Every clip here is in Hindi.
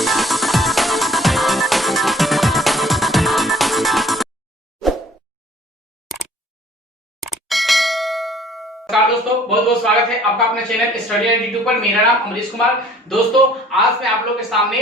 नमस्कार दोस्तों, बहुत बहुत स्वागत है आपका अपने चैनल स्टडी एंड यूट्यूब पर। मेरा नाम अमरीश कुमार। दोस्तों, आज मैं आप लोगों के सामने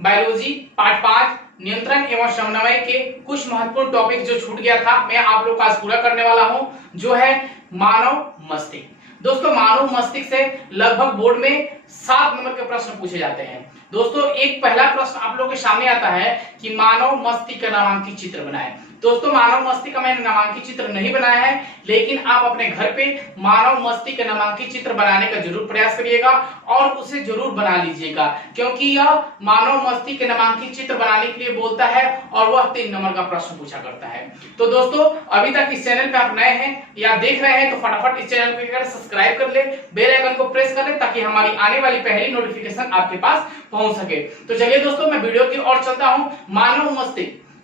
बायोलॉजी पार्ट 5 नियंत्रण एवं समन्वय के कुछ महत्वपूर्ण टॉपिक जो छूट गया था, मैं आप लोग का आज पूरा करने वाला हूं, जो है मानव मस्तिष्क। दोस्तों, मानव मस्तिष्क से लगभग बोर्ड में 7 नंबर के प्रश्न पूछे जाते हैं। दोस्तों, एक पहला प्रश्न आप लोगों के सामने आता है कि मानव मस्तिष्क का नामांकित चित्र बनाएं। दोस्तों, मानव मस्तिष्क का मैंने नामांकित चित्र नहीं बनाया है, लेकिन आप अपने घर पे मानव मस्तिष्क का नामांकित चित्र बनाने का जरूर प्रयास करिएगा और उसे जरूर बना लीजिएगा, क्योंकि यह मानव मस्तिष्क के नामांकित चित्र बनाने के लिए बोलता है और वह 3 नंबर का प्रश्न पूछा करता है। तो दोस्तों, अभी तक इस चैनल पे आप नए हैं या देख रहे हैं तो फटाफट इस चैनल को सब्सक्राइब कर ले, बेल आइकन को प्रेस कर ले, ताकि हमारी आने वाली पहली नोटिफिकेशन आपके पास पहुंच सके। तो चलिए दोस्तों, मैं वीडियो की ओर चलता हूं।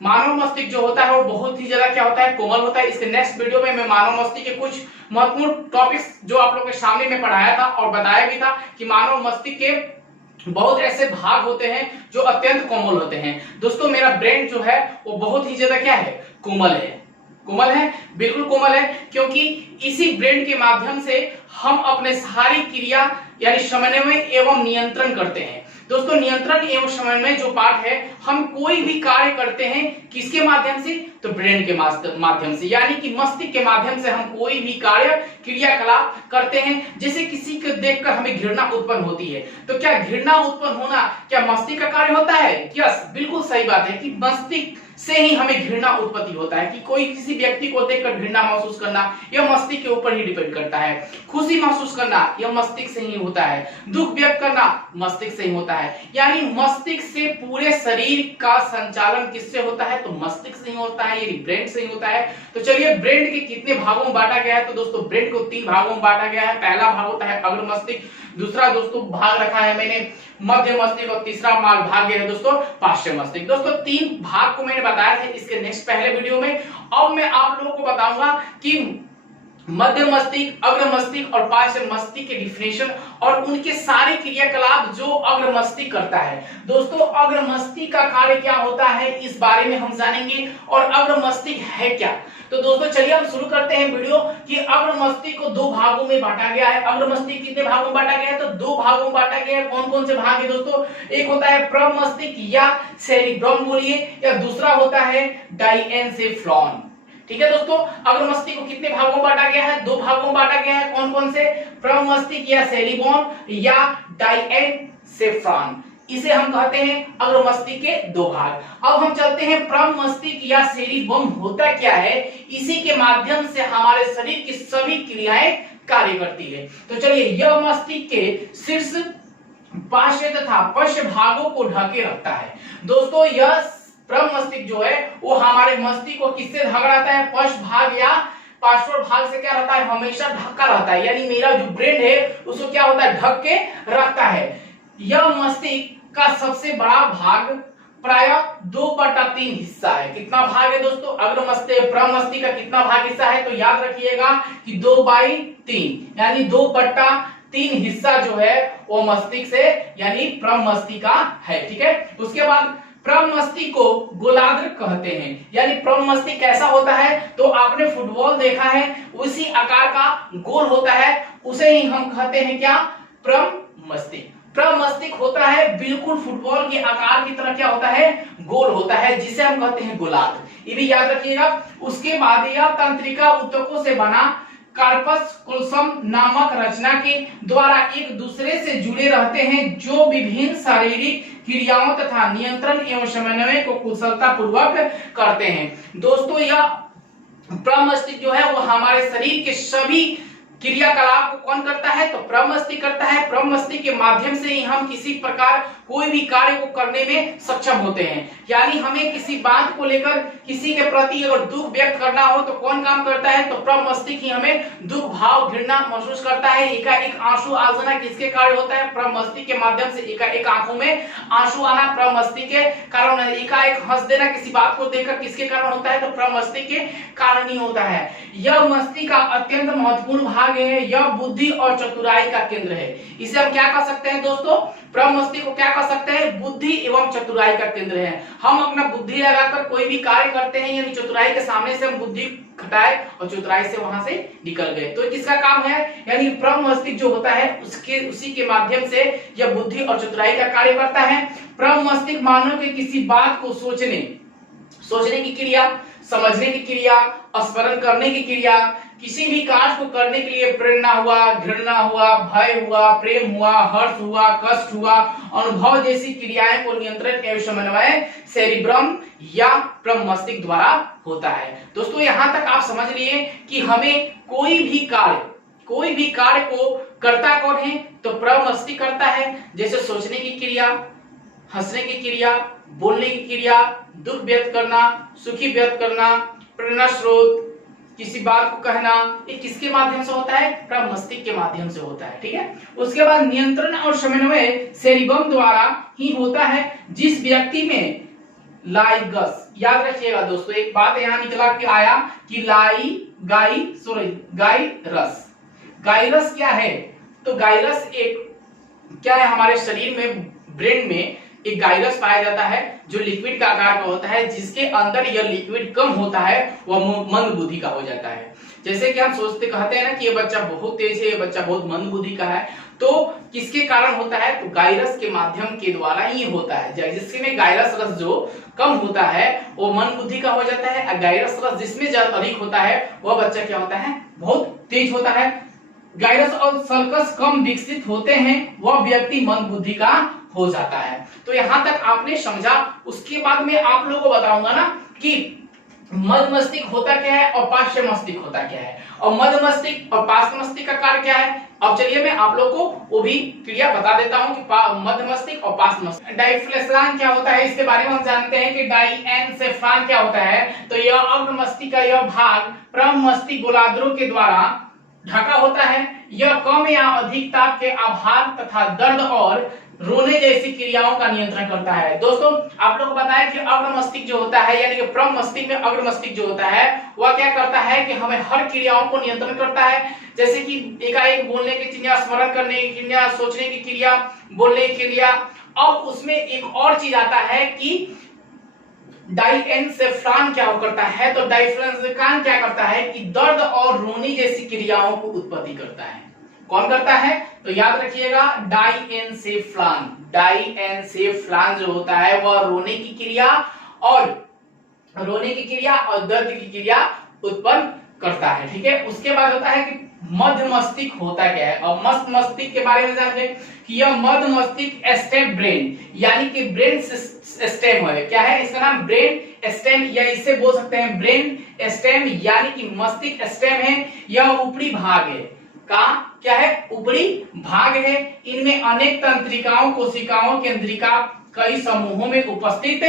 मानव मस्तिष्क जो होता है वो बहुत ही ज्यादा क्या होता है, कोमल होता है। इसके नेक्स्ट वीडियो में मैं मानव मस्तिष्क के कुछ महत्वपूर्ण टॉपिक्स जो आप लोगों के सामने में पढ़ाया था और बताया भी था कि मानव मस्तिष्क के बहुत ऐसे भाग होते हैं जो अत्यंत कोमल होते हैं। दोस्तों, मेरा ब्रेन जो है वो बहुत ही ज्यादा क्या है, कोमल है, बिल्कुल कोमल है, क्योंकि इसी ब्रेन के माध्यम से हम अपने सारी क्रिया यानी समन्वय एवं नियंत्रण करते हैं। दोस्तों, नियंत्रण एवं समन्वय जो पार्ट है, हम कोई भी कार्य करते हैं किसके माध्यम से, तो ब्रेन के माध्यम से, यानी कि मस्तिष्क के माध्यम से हम कोई भी कार्य क्रियाकलाप करते हैं। जैसे किसी को देखकर हमें घृणा उत्पन्न होती है, तो क्या घृणा उत्पन्न होना क्या मस्तिष्क का कार्य होता है? यस, बिल्कुल सही बात है कि मस्तिष्क से ही हमें घृणा उत्पत्ति होता है। कि कोई किसी व्यक्ति को देखकर घृणा महसूस करना, यह मस्तिष्क के ऊपर ही डिपेंड करता है। खुशी महसूस करना, यह मस्तिष्क से ही होता है। दुख व्यक्त करना मस्तिष्क से ही होता है। यानी मस्तिष्क से पूरे शरीर का संचालन किससे होता है, तो मस्तिष्क से ही होता है, यानी ब्रेन से ही होता है। तो चलिए, ब्रेन के कितने भागों में बांटा गया है, तो दोस्तों ब्रेन को 3 भागों में बांटा गया है। पहला भाग होता है अग्र मस्तिष्क, दूसरा दोस्तों भाग रखा है मैंने मध्य मस्तिष्क और तीसरा भाग है दोस्तों पार्श्व मस्तिष्क। दोस्तों, 3 भाग को मैंने बताया था इसके नेक्स्ट पहले वीडियो में। अब मैं आप लोगों को बताऊंगा कि मध्य मस्तिष्क, अग्र मस्तिष्क और पार्श्व मस्तिष्क के डिफिनेशन और उनके सारे क्रियाकलाप जो अग्र मस्तिष्क करता है। दोस्तों, अग्र मस्तिष्क का कार्य क्या होता है, इस बारे में हम जानेंगे। और अग्र मस्तिष्क है क्या, तो दोस्तों चलिए हम शुरू करते हैं वीडियो कि अग्र मस्तिष्क को 2 भागों में बांटा गया है। अग्र मस्तिष्क कितने भागों में बांटा गया है, तो 2 भागों में बांटा गया है। कौन कौन से भाग है दोस्तों? एक होता है प्रमस्तिष्क या सेरिब्रम बोलिए, या दूसरा होता है डाइएन्सेफ्लॉन। ठीक है दोस्तों, अग्र मस्तिष्क को कितने भागों में बांटा गया है? 2 भागों में बांटा गया है। कौन कौन से? प्रमस्तिष्क या सेरिब्रम या डाइएन्सेफ्लॉन, इसे हम कहते हैं अग्र मस्तिष्क के 2 भाग। अब हम चलते हैं प्रमस्तिष्क या सेरिब्रम होता क्या है, इसी के माध्यम से हमारे शरीर की सभी क्रियाएं कार्य करती है। तो चलिए, यह मस्तिष्क के शीर्ष, पार्श्व तथा पश्च भागों को ढके रखता है। दोस्तों, यह प्रमस्तिष्क जो है वो हमारे मस्तिष्क को किससे ढक रहता है? पश्च भाग या पार्श्व भाग से क्या रहता है, हमेशा ढका रहता है। यानी मेरा जो ब्रेन है उसको क्या होता है, ढक के रखता है। यह मस्तिष्क का सबसे बड़ा भाग प्राय 2/3 हिस्सा है। कितना भाग है दोस्तों? अग्र मस्तिष्क, प्रमस्तिष्क का कितना भाग हिस्सा है, तो याद रखिएगा कि 2/3, यानी 2/3 हिस्सा जो है वो मस्तिष्क से यानी प्रमस्तिष्क का है। ठीक है, उसके बाद प्रमस्तिष्क को गोलार्ध कहते हैं। यानी प्रमस्तिष्क कैसा होता है, तो आपने फुटबॉल देखा है, उसी आकार का गोल होता है, उसे ही हम कहते हैं क्या, प्रमस्तिष्क। प्रमस्तिष्क होता है बिल्कुल फुटबॉल के आकार की तरह क्या होता है, गोल होता है, जिसे हम कहते हैं गोलार्ध। ये भी याद रखिएगा। उसके बाद यह तंत्रिका ऊतकों से बना कार्पस कुलसम नामक रचना के द्वारा एक दूसरे से जुड़े रहते हैं, जो विभिन्न शारीरिक क्रियाओं तथा नियंत्रण एवं समन्वय को कुशलता पूर्वक करते हैं। दोस्तों, यह प्रमस्तिष्क जो है वो हमारे शरीर के सभी क्रियाकलाप को कौन करता है, तो प्रमस्तिष्क करता है। प्रमस्तिष्क के माध्यम से ही हम किसी प्रकार कोई भी कार्य को करने में सक्षम होते हैं। यानी हमें किसी बात को लेकर किसी के प्रति अगर दुख व्यक्त करना हो तो कौन काम करता है, तो प्रमस्तिष्क ही हमें दुख भाव घृणा महसूस करता है। एकाएक आंसू आ जाना किसके कार्य होता है, प्रमस्तिष्क के माध्यम से। एकाएक आंखों में आंसू आना प्रमस्तिष्क के कारण, एकाएक हंस देना किसी बात को देखकर किसके कारण होता है, तो प्रमस्तिष्क के कारण ही होता है। यह मस्तिष्क का अत्यंत महत्वपूर्ण भाग भाग है, यह बुद्धि और चतुराई का केंद्र है। इसे हम क्या कह सकते हैं दोस्तों, प्रमस्तिष्क को क्या कह सकते हैं, बुद्धि एवं चतुराई का केंद्र है। हम अपना बुद्धि लगाकर कोई भी कार्य करते हैं, यानी चतुराई के सामने से हम बुद्धि खटाए और चतुराई से वहां से निकल गए, तो किसका काम है, यानी प्रमस्तिष्क जो होता है उसी के माध्यम से यह बुद्धि और चतुराई का कार्य करता है। प्रमस्तिष्क मानव के किसी बात को सोचने की क्रिया, समझने की क्रिया, स्मरण करने की क्रिया, किसी भी कार्य को करने के लिए प्रेरणा हुआ, घृणा हुआ, भय हुआ, प्रेम हुआ, हर्ष हुआ, कष्ट हुआ, अनुभव जैसी क्रियाएं को नियंत्रण एवं समन्वय सेरिब्रम या प्रमस्तिष्क द्वारा होता है। दोस्तों यहां तक आप समझ लिए कि हमें कोई भी कार्य को करता कौन है, तो प्रमस्तिष्क करता है। जैसे सोचने की क्रिया, हंसने की क्रिया, बोलने की क्रिया, दुख व्यक्त करना, सुखी व्यक्त करना, प्रेरणा स्रोत, किसी बात को कहना, ये किसके माध्यम से होता है, प्रमस्तिष्क के माध्यम से होता है। ठीक है, उसके बाद नियंत्रण और समन्वय सेरिब्रम द्वारा ही होता है। जिस व्यक्ति में लाइगस, याद रखिएगा दोस्तों, एक बात यहाँ निकला के आया कि गाइरस क्या है, तो गाइरस एक क्या है, हमारे शरीर में, ब्रेन में एक गाइरस पाया जाता है जो लिक्विड का आकार का होता है। जिसके अंदर यह लिक्विड कम होता है वह मंद बुद्धि का हो जाता है। जैसे कि हम कहते हैं ना कि ये बच्चा बहुत तेज है, ये बच्चा बहुत मंद बुद्धि का है, तो किसके कारण होता है, तो गाइरस के माध्यम के द्वारा ही होता है। जिसमें गाइरस रस जो कम होता है वो मंद बुद्धि का हो जाता है, और गाइरस रस जिसमें अधिक होता है वह बच्चा क्या होता है, बहुत तेज होता है। गाइरस और सर्कस कम विकसित होते हैं, वह व्यक्ति मंद बुद्धि का हो जाता है। तो यहां तक आपने समझा। उसके बाद में आप लोगों को बताऊंगा ना कि मध्य मस्तिष्क होता क्या है और पार्श्व मस्तिष्क होता क्या है, और मध्य मस्तिष्क और पार्श्व मस्तिष्क का कार्य क्या है। अब चलिए मैं आप लोगों को वो भी क्रिया बता देता हूं कि मध्य मस्तिष्क और पार्श्व मस्तिष्क। डाइफ्लेक्सान क्या होता है, इसके बारे में हम जानते हैं कि डाइएन्सेफालन क्या होता है, तो यह अग्र मस्तिष्क का यह भाग प्रम मस्तिष्क गोलार्धों के द्वारा ढका होता है। यह कम या अधिक ताप के आभार तथा दर्द और रोने जैसी क्रियाओं का नियंत्रण करता है। दोस्तों आप लोग को बताया कि अग्र मस्तिष्क जो होता है, यानी कि प्रम मस्तिष्क में अग्र मस्तिष्क जो होता है वह क्या करता है कि हमें हर क्रियाओं को नियंत्रण करता है। जैसे कि एकाएक बोलने की क्रिया, स्मरण करने की क्रिया, सोचने की क्रिया, बोलने की क्रिया। अब उसमें एक और चीज आता है कि डाइएन्सेफालन क्या करता है, तो डाइफ्लेक्सान क्या करता है कि दर्द और रोने जैसी क्रियाओं को उत्पत्ति करता है। कौन करता है, तो याद रखिएगा डाइएन्सेफालन जो होता है वह रोने की क्रिया और दर्द की क्रिया उत्पन्न करता है। ठीक है, उसके बाद होता है कि मध्य मस्तिष्क होता क्या है, और मध्य मस्तिष्क के बारे में जानते हैं कि यह मध्य मस्तिष्क स्टेम ब्रेन, यानी कि ब्रेन स्टेम है। क्या है इसका नाम, ब्रेन स्टेम, या इससे बोल सकते हैं ब्रेन स्टेम, यानी कि मस्तिष्क स्टेम है। यह ऊपरी भाग है का, क्या है, ऊपरी भाग है। इनमें अनेक तंत्रिकाओं, कोशिकाओं, केंद्रिका कई समूहों में उपस्थित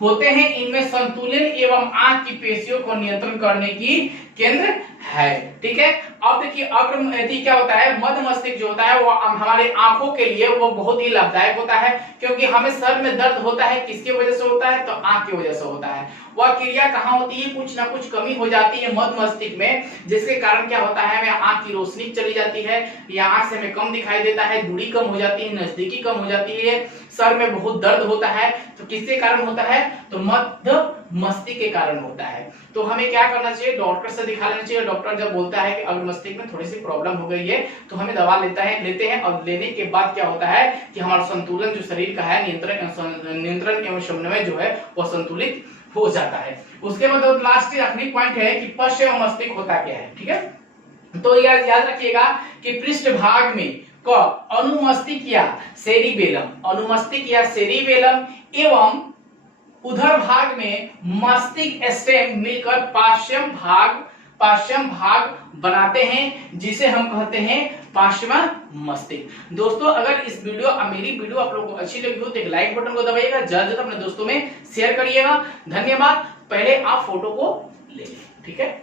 होते हैं। इनमें संतुलन एवं आंख की पेशियों को नियंत्रण करने की केंद्र है। ठीक है, अब देखिए अग्र क्या होता है, मध्य मस्तिष्क जो होता है वो हमारे आंखों के लिए वो बहुत ही लाभदायक होता है, क्योंकि हमें सर में दर्द होता है, किसकी वजह से होता है, तो आंख की वजह से होता है। वह क्रिया कहाँ होती है, कुछ ना कुछ कमी हो जाती है मध्य मस्तिष्क में, जिसके कारण क्या होता है, हमें आंख की रोशनी चली जाती है, या आंख से हमें कम दिखाई देता है, दूरी कम हो जाती है, नजदीकी कम हो जाती है, सर में बहुत दर्द होता है। तो किसके कारण होता है, तो मध्य मस्तिष्क के कारण होता है। तो हमें क्या करना चाहिए, डॉक्टर से दिखा लेना चाहिए। डॉक्टर जब बोलता है कि अग्र मस्तिष्क में थोड़ी सी प्रॉब्लम हो गई है, तो हमें दवा लेते हैं, और लेने के बाद क्या होता है कि हमारा संतुलन जो शरीर का है, नियंत्रण एवं समन्वय जो है वह संतुलित हो जाता है। उसके बाद लास्ट आखिरी पॉइंट है कि पश्चिम मस्तिष्क होता क्या है। ठीक है, तो याद रखिएगा कि पृष्ठ भाग में अनुमस्तिष्क या सेरिबेलम एवं उधर भाग में मस्तिष्क स्टेम मिलकर पार्श्व भाग बनाते हैं, जिसे हम कहते हैं पार्श्व मस्तिष्क। दोस्तों अगर मेरी वीडियो आप लोगों को अच्छी लगी हो तो एक लाइक बटन को दबाइएगा, ज्यादा अपने दोस्तों में शेयर करिएगा। धन्यवाद। पहले आप फोटो को ले लें। ठीक है।